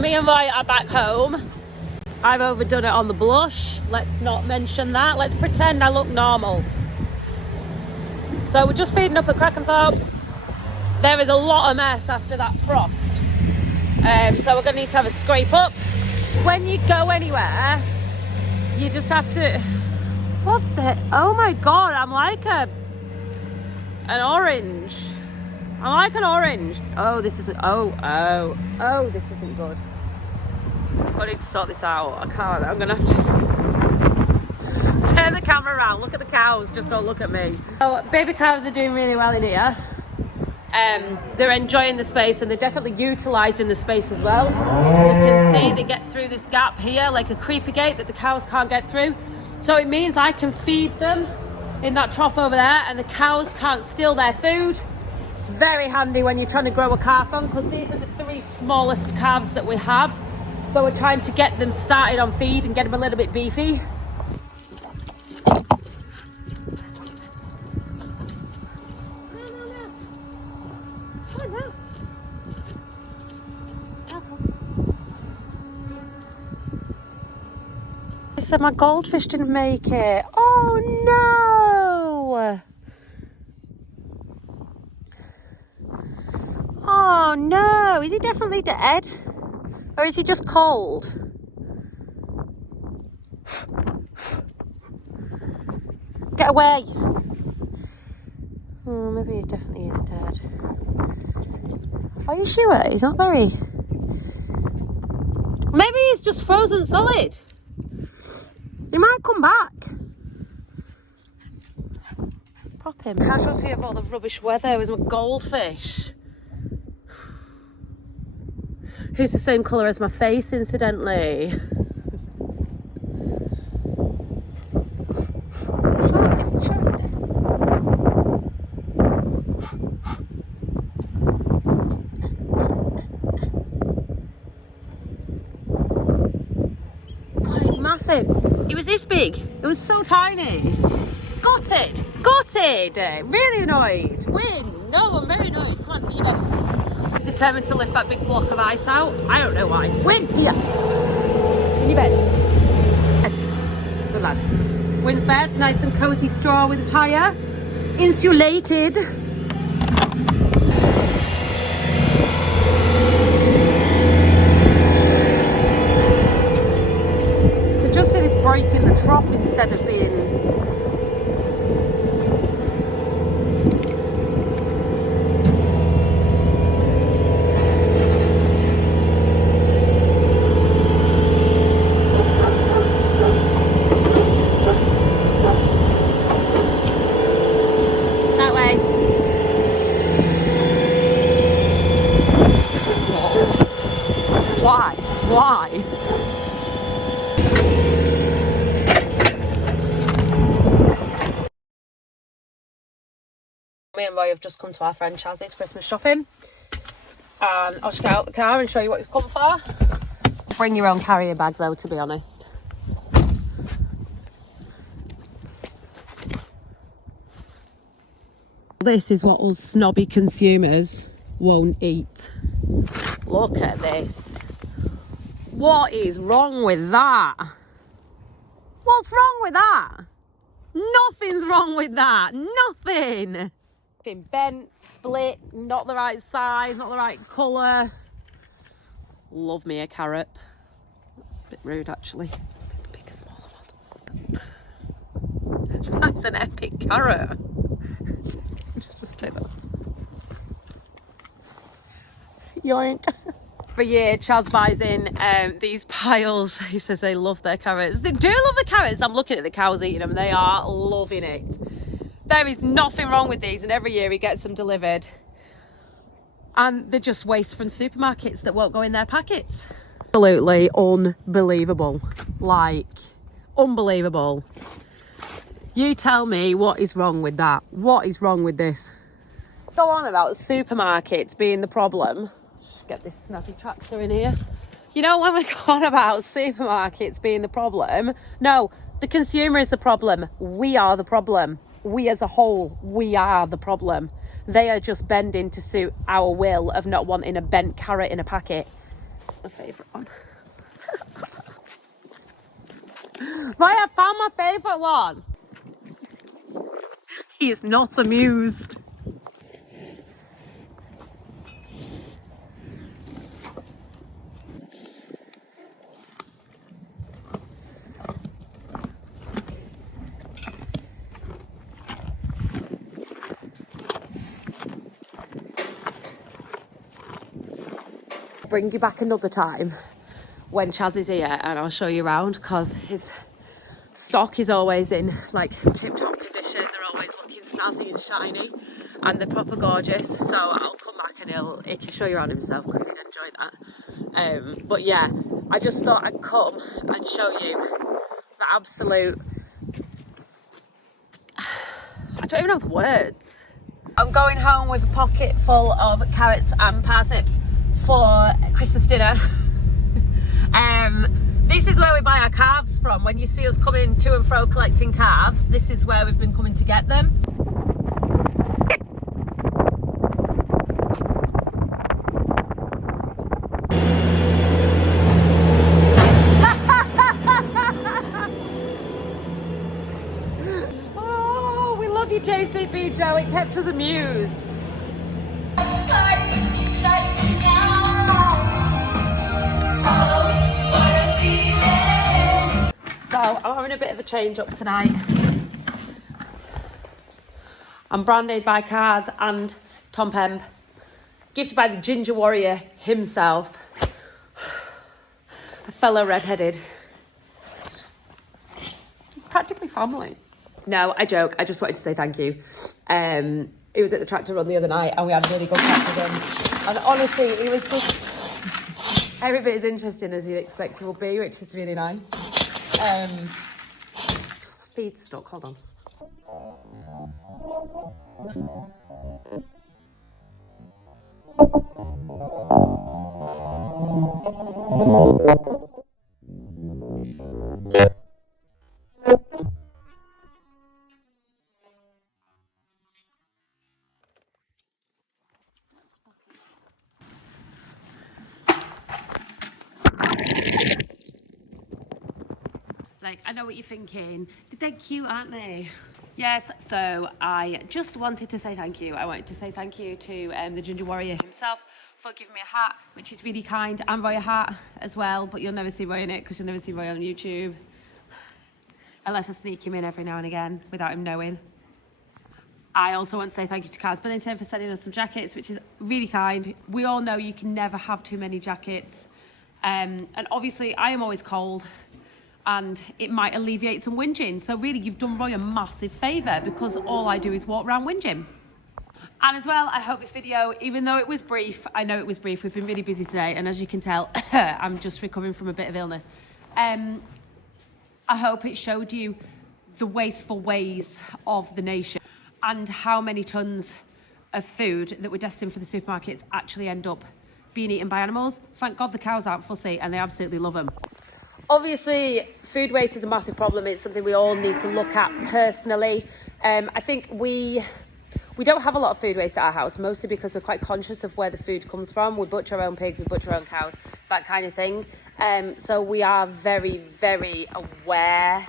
Me and Roy are back home. I've overdone it on the blush. Let's not mention that. Let's pretend I look normal. So we're just feeding up at Crackenthorpe. There is a lot of mess after that frost. So we're going to need to have a scrape up. When you go anywhere, you just have to... What the... Oh my God, I'm like an orange. I'm like an orange. Oh, this isn't... Oh, this isn't good. I need to sort this out. I can't. I'm gonna have to turn the camera around. Look at the cows. Just don't look at me. So baby cows are doing really well in here. They're enjoying the space and they're definitely utilising the space as well. You can see they get through this gap here like a creeper gate that the cows can't get through. So it means I can feed them in that trough over there and the cows can't steal their food. Very handy when you're trying to grow a calf on, because these are the 3 smallest calves that we have. So we're trying to get them started on feed and get them a little bit beefy. I said my goldfish didn't make it. Oh no! Oh no! Is he definitely dead? Or is he just cold? Get away! Oh, maybe he definitely is dead. Are you sure? He's not very... Maybe he's just frozen solid. He might come back. Prop him. Casualty of all the rubbish weather was my goldfish. Who's the same colour as my face, incidentally? God, he's massive. He was this big. It was so tiny. Gutted. Gutted. Really annoyed. Win. No, I'm very annoyed. Come on, be dead. He's determined to lift that big block of ice out. I don't know why. Win, here. In your bed. Good lad. Win's bed, nice and cosy straw with a tyre. Insulated. Could just see this break in the trough instead of being... Why? Me and Roy have just come to our friend Chaz's Christmas shopping. And I'll just get out the car and show you what we've come for. Bring your own carrier bag though, to be honest. This is what us snobby consumers won't eat. Look at this. What is wrong with that? What's wrong with that? Nothing's wrong with that. Nothing. Been bent, split, not the right size, not the right colour. Love me a carrot. That's a bit rude actually. Pick a smaller one. That's an epic carrot. Just take that. Yoink. Every year Chaz buys in these piles. He says they love their carrots. They do love the carrots. I'm looking at the cows eating them. They are loving it. There is nothing wrong with these, and every year he gets them delivered. And they're just waste from supermarkets that won't go in their packets. Absolutely unbelievable. Like, unbelievable. You tell me what is wrong with that. What is wrong with this? Go on about supermarkets being the problem. Get this snazzy tractor in here. You know when we go on about supermarkets being the problem? No, the consumer is the problem. We are the problem. We as a whole, we are the problem. They are just bending to suit our will of not wanting a bent carrot in a packet. My favourite one. Right, I found my favourite one. He is not amused. Bring you back another time when Chaz is here and I'll show you around, because his stock is always in like tip-top condition. They're always looking snazzy and shiny and they're proper gorgeous. So I'll come back and he can show you around himself because he'd enjoy that. But yeah, I just thought I'd come and show you the absolute, I don't even have the words. I'm going home with a pocket full of carrots and parsnips for Christmas dinner. This is where we buy our calves from. When you see us coming to and fro collecting calves, this is where we've been coming to get them. Oh, we love you, JCB Joe. It kept us amused. So I'm having a bit of a change up tonight. I'm branded by Cars and Tom Pemb, gifted by the Ginger Warrior himself, a fellow redheaded. It's practically family. No, I joke. I just wanted to say thank you. He was at the tractor run the other night and we had a really good chat with him. And honestly, it was just every bit as interesting as you'd expect it will be, which is really nice. Feed stock, hold on. Like, I know what you're thinking. They're dead cute, aren't they? Yes, so I just wanted to say thank you. I wanted to say thank you to the Ginger Warrior himself for giving me a hat, which is really kind, and Roy a hat as well, but you'll never see Roy in it because you'll never see Roy on YouTube. Unless I sneak him in every now and again without him knowing. I also want to say thank you to Cars Billington for sending us some jackets, which is really kind. We all know you can never have too many jackets. And obviously I am always cold, and it might alleviate some whinging. So really, you've done Roy a massive favour because all I do is walk around whinging. And as well, I hope this video, even though it was brief, I know it was brief, we've been really busy today, and as you can tell, I'm just recovering from a bit of illness. I hope it showed you the wasteful ways of the nation and how many tonnes of food that were destined for the supermarkets actually end up being eaten by animals. Thank God the cows aren't fussy and they absolutely love them. Obviously, food waste is a massive problem. It's something we all need to look at personally. I think we don't have a lot of food waste at our house, mostly because we're quite conscious of where the food comes from. We butcher our own pigs, we butcher our own cows, that kind of thing. So we are very, very aware.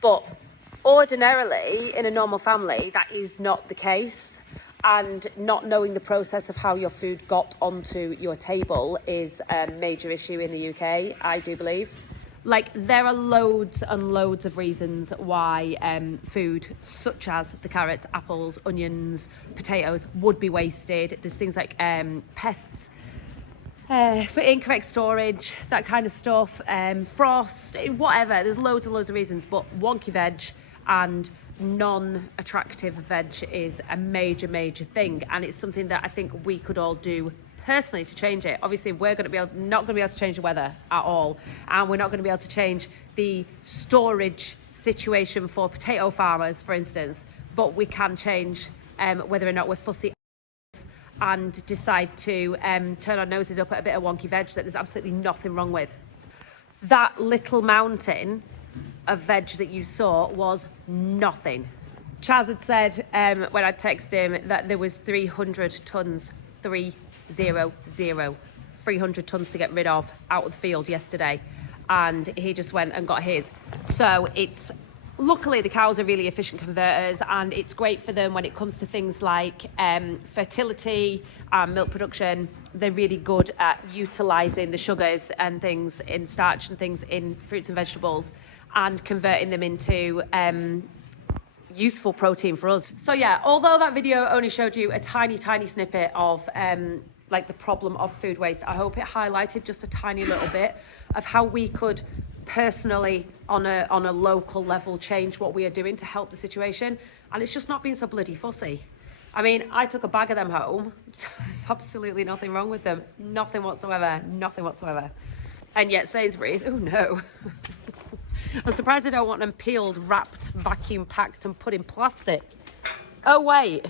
But ordinarily, in a normal family, that is not the case. And not knowing the process of how your food got onto your table is a major issue in the UK, I do believe. Like, there are loads and loads of reasons why food such as the carrots, apples, onions, potatoes would be wasted. There's things like pests, for incorrect storage, that kind of stuff, frost, whatever. There's loads and loads of reasons, but wonky veg and non-attractive veg is a major thing, and it's something that I think we could all do personally to change it. Obviously, we're not going to be able to change the weather at all, and we're not going to be able to change the storage situation for potato farmers, for instance, but we can change whether or not we're fussy and decide to turn our noses up at a bit of wonky veg that there's absolutely nothing wrong with. That little mountain of veg that you saw was nothing. Chaz had said when I texted him that there was 300 tonnes, 300, 300 tons to get rid of out of the field yesterday, and he just went and got his. So it's, luckily the cows are really efficient converters, and it's great for them when it comes to things like fertility and milk production. They're really good at utilising the sugars and things in starch and things in fruits and vegetables and converting them into useful protein for us. So yeah, although that video only showed you a tiny snippet of like the problem of food waste, I hope it highlighted just a tiny little bit of how we could personally on a local level change what we are doing to help the situation. And it's just not being so bloody fussy. I mean, I took a bag of them home. Absolutely nothing wrong with them. Nothing whatsoever. And yet Sainsbury's, oh no. I'm surprised they don't want them peeled, wrapped, vacuum packed and put in plastic. Oh wait.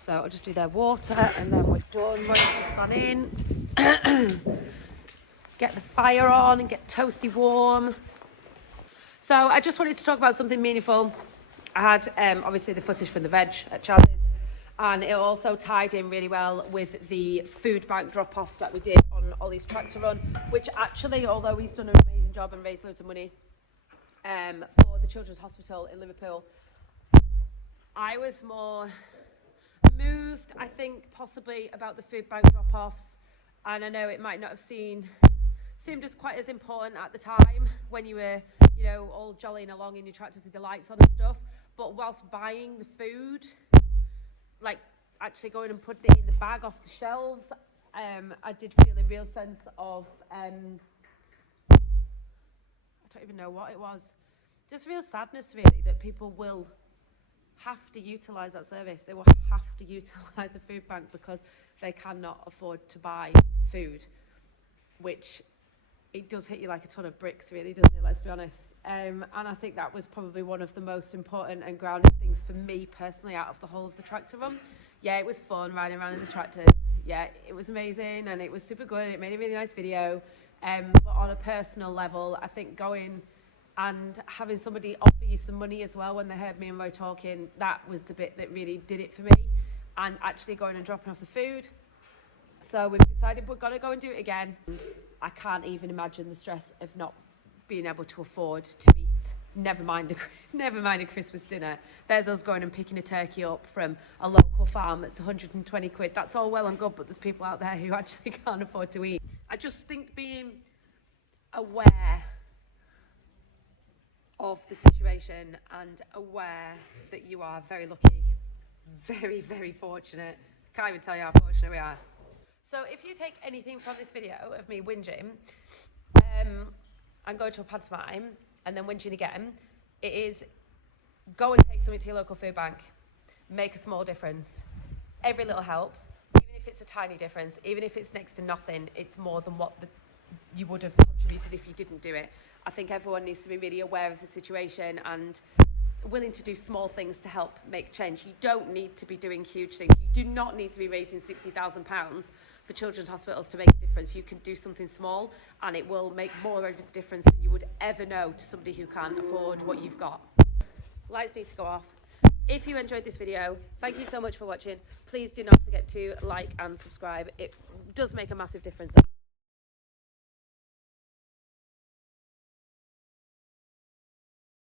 So I'll just do their water and then we're done. Roy's just gone in. Get the fire on and get toasty warm. So I just wanted to talk about something meaningful. I had obviously the footage from the veg at Chaz's, and it also tied in really well with the food bank drop-offs that we did on Ollie's tractor run, which actually, although he's done an amazing job and raised loads of money for the Children's Hospital in Liverpool, I was more moved, I think, possibly about the food bank drop-offs. And I know it might not have seemed as quite as important at the time when you were, you know, all jollying along in your tractors with the lights on and stuff. But whilst buying the food, like actually going and putting it in the bag off the shelves, I did feel a real sense of, I don't even know what it was, just real sadness really that people will have to utilise that service. They will have to utilise a food bank because they cannot afford to buy food, which it does hit you like a ton of bricks really, doesn't it, let's be honest. And I think that was probably one of the most important and grounding things for me personally out of the whole of the tractor run. Yeah, it was fun riding around in the tractors. Yeah, it was amazing and it was super good and it made a really nice video. But on a personal level, I think going and having somebody offer you some money as well when they heard me and Roy talking, that was the bit that really did it for me. And actually going and dropping off the food. So we've decided we're going to go and do it again. And I can't even imagine the stress of not being able to afford to eat, never mind a Christmas dinner. There's us going and picking a turkey up from a local farm that's 120 quid. That's all well and good, but there's people out there who actually can't afford to eat. I just think being aware of the situation and aware that you are very lucky, very fortunate. Can't even tell you how fortunate we are. So if you take anything from this video of me whinging and going to a pantomime and then whinging again, it is go and take something to your local food bank. Make a small difference. Every little helps. Even if it's a tiny difference, even if it's next to nothing, it's more than what you would have contributed if you didn't do it. I think everyone needs to be really aware of the situation and willing to do small things to help make change. You don't need to be doing huge things. You do not need to be raising £60,000 for children's hospitals to make a difference. You can do something small and it will make more of a difference than you would ever know to somebody who can't afford what you've got. Lights need to go off. If you enjoyed this video, thank you so much for watching. Please do not forget to like and subscribe. It does make a massive difference.